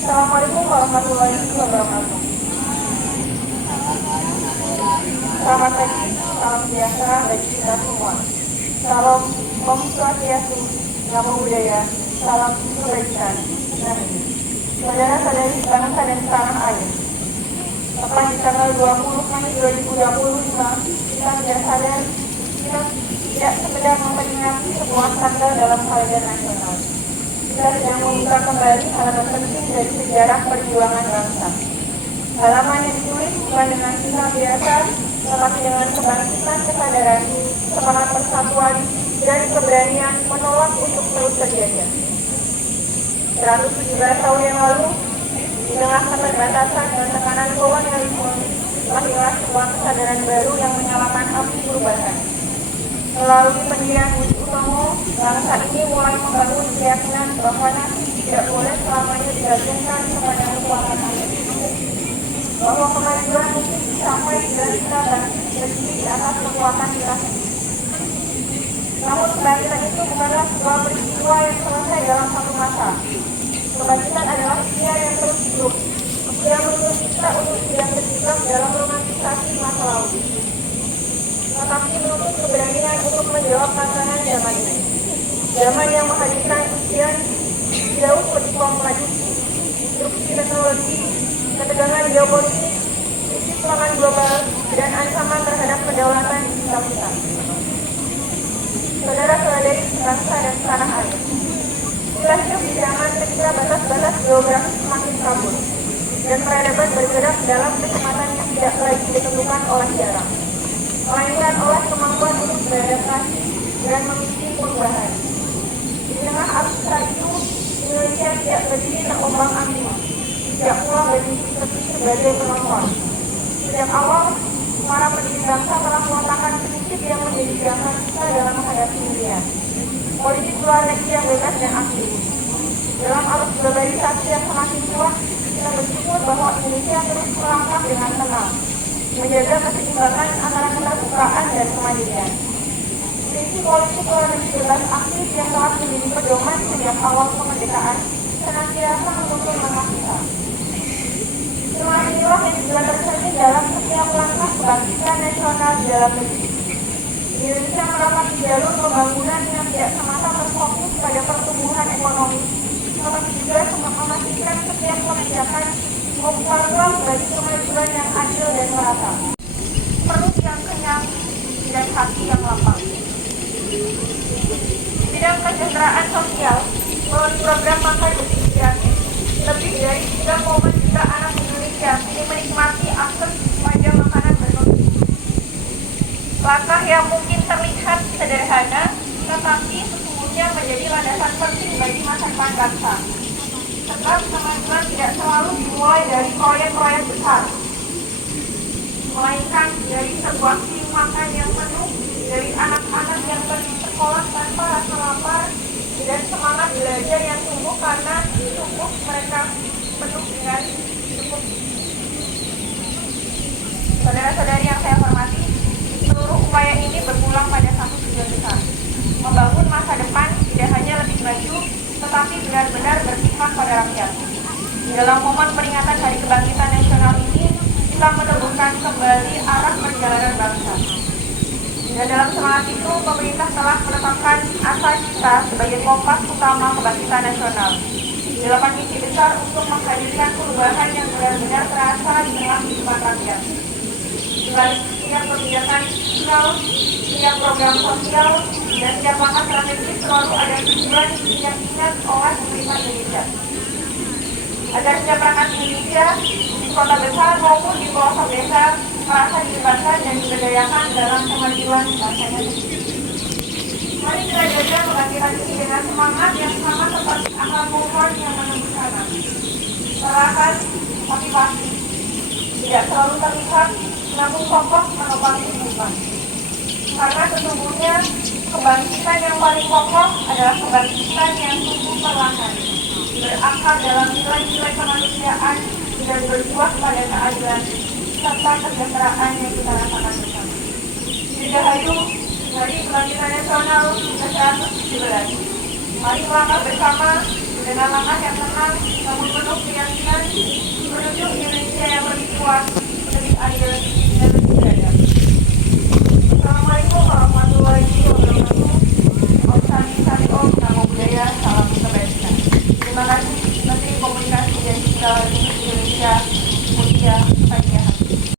Assalamualaikum warahmatullahi wabarakatuh. Selamat pagi, salam sejahtera bagi kita semua. Salam Om Swastiastu, Namo Buddhaya, salam kebaikan. Saudara-saudari bangsa dan tanah air, tepat di tanggal 20 Mei 2025, kita tidak sadar kita tidak sekedar memperingati sebuah tanggal dalam kalender nasional. Kita sedang membuka kembali halaman penting dari sejarah perjuangan bangsa. Halaman yang ditulis bukan dengan kisah biasa, tetapi dengan kebangkitan kesadaran, semangat persatuan, dan keberanian menolak untuk terus terjajah. 117 tahun yang lalu, di tengah keterbatasan dan tekanan kolonialisme, lahirlah sebuah kesadaran baru yang menyalakan api perubahan. Melalui pendirian Budi Utomo, bangsa ini mulai membangun keyakinan bahwa nasi tidak boleh selamanya digantungkan kepada kekuatan asing. Bahwa kemajuan mungkin dicapai bila kita berdiri di atas kekuatan kita sendiri. Namun kebangkitan itu bukanlah sebuah peristiwa yang selesai dalam satu masa. Kebangkitan adalah usia yang terus hidup. Usia menuntut kita untuk tidak terjebak dalam romantisasi masa lalu, tetapi menuntut keberanian untuk menjawab tantangan zaman ini. Zaman yang menghadirkan usia jauh lebih kompleks, disrupsi teknologi, ketegangan geopolitik, krisis pangan global, dan ancaman terhadap kedaulatan digital kita. Saudara-saudari bangsa dan tanah air, kita hidup di zaman ketika batas-batas geografis semakin kabur, dan peradaban bergerak dalam kecepatan yang tidak lagi ditentukan oleh jarak, melainkan oleh kemampuan untuk beradaptasi dan mengikuti perubahan. Di tengah arus itu, Indonesia tidak berdiri terombang-ambing, tidak pula berdiri sebagai penonton. Sejak awal, para pendiri bangsa telah meletakkan prinsip yang menjadi dasar kita dalam menghadapi dunia. Politik luar negeri yang bebas dan aktif. Dalam arus globalisasi yang semakin kuat, kita bersyukur bahwa Indonesia terus melangkah dengan tenang, menjaga keseimbangan antara keterbukaan dan kemandirian. Prinsip politik luar negeri bebas aktif yang telah menjadi pedoman sejak awal kemerdekaan senantiasa menuntun langkah kita. Semua inilah yang juga tercermin dalam setiap langkah kebangkitan nasional di dalam negeri. Indonesia merapat di jalur pembangunan yang tidak semata terfokus pada pertumbuhan ekonomi, tetapi juga memastikan setiap kebijakan membuka ruang bagi kemajuan yang adil dan merata. Perut yang kenyang dan hati yang lapang. Bidang kesejahteraan sosial melalui program makan bergizi gratis, lebih dari 3,1 juta anak Indonesia kini menikmati akses pada makanan bernutrisi. Langkah yang mungkin terlihat sederhana, tetapi sesungguhnya menjadi landasan penting bagi masa depan bangsa. Sebab kemajuan tidak selalu dimulai dari proyek-proyek besar, melainkan dari sebuah tim makan yang penuh, dari anak-anak yang pergi sekolah tanpa rasa lapar, dan semangat belajar yang tumbuh karena tubuh mereka penuh dengan cukup. Saudara-saudari yang saya hormati, seluruh upaya ini berpulang pada satu tujuan besar, membangun masa depan tidak hanya lebih maju, tetapi benar-benar berpihak pada rakyat. Dalam momen peringatan Hari Kebangkitan Nasional ini, kita meneguhkan kembali arah perjalanan bangsa. Dan dalam semangat itu, pemerintah telah menetapkan asa kita sebagai kompas utama kebangkitan nasional. 8 misi besar untuk menghadirkan perubahan yang benar-benar terasa di tengah kehidupan rakyat. Di balik setiap kebijakan fiskal, setiap program sosial, dan setiap langkah strategis selalu ada tujuan yang diingat oleh pemerintah Indonesia. Agar setiap rakyat Indonesia, di kota besar maupun di pelosok desa, merasa dilibatkan dan diberdayakan dalam kemajuan bangsanya. Mari kita jaga kebangkitan ini dengan semangat yang sama seperti akal pohon yang menuju sana. Serahkan motivasi, tidak selalu terlihat, namun kokoh menopang kehidupan. Karena sesungguhnya kebangkitan yang paling kokoh adalah kebangkitan yang tumbuh perlahan, berakar dalam nilai-nilai kemanusiaan dan berjuang pada keadilan serta kesejahteraan yang kita rasakan bersama. Dirgahayu Hari Kebangkitan Nasional ke-117. Mari melangkah bersama dengan langkah yang tenang namun penuh keyakinan segala jenis Indonesia mulia